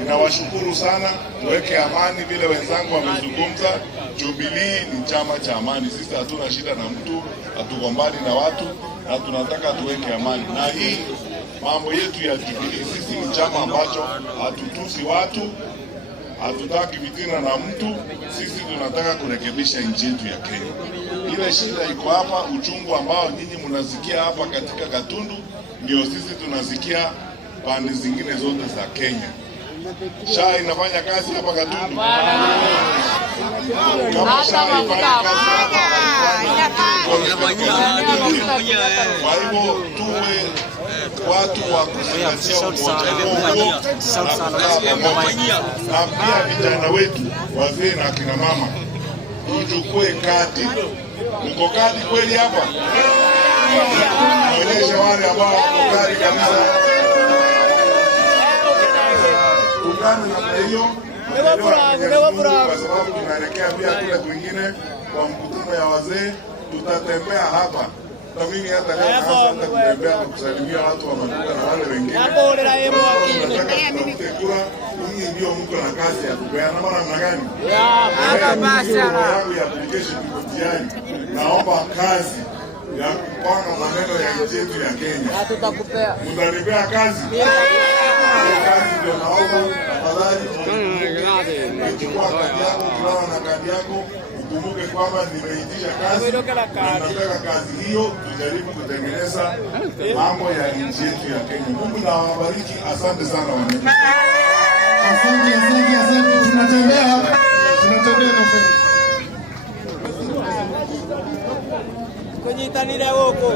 Ninawashukuru sana, tuweke amani vile wenzangu wamezungumza. Jubilee ni chama cha amani. Sisi hatuna shida na mtu, hatugombani na watu, na tunataka tuweke amani. Na hii mambo yetu ya Jubilee, sisi ni chama ambacho hatutusi watu, hatutaki vitina na mtu. Sisi tunataka kurekebisha nchi yetu ya Kenya. Ile shida iko hapa, uchungu ambao nyinyi mnasikia hapa katika Gatundu, ndio sisi tunasikia pande zingine zote za Kenya. SHA inafanya kazi hapa Gatundu. Kama SHA inafanya kazi hapa, kwa hivyo tuwe watu wa kuzingatia umoja na pia vijana wetu, wazee na akina mama, tuchukue kadi. Mko kadi kweli hapa? Onyesha wale ambao wako kadi kabisa. Tukane na hiyo kwa sababu tunaelekea pia kule kwingine kwa mkutano ya wazee. Tutatembea hapa tamini, hata leo hata kutembea kusalimia watu wa maduka na wale wengine. Tunataka kura, hii ndio mko na kazi ya kupeana mara mna gani? Ya application kutiani. Naomba kazi ya kupanga maneno ya nchi yetu ya Kenya. Tutakupea. Mtanipea kazi? Kazi ndio naomba tafadhali. Chukua kadi yako, kulala na kadi yako, ukumbuke kwamba nimeitisha kazi. Nataka kazi hiyo tujaribu kutengeneza mambo ya nchi yetu ya Kenya. Mungu na wabariki. Asante sana wananchi. Asante. Tunatembea na kwenye tanile woko.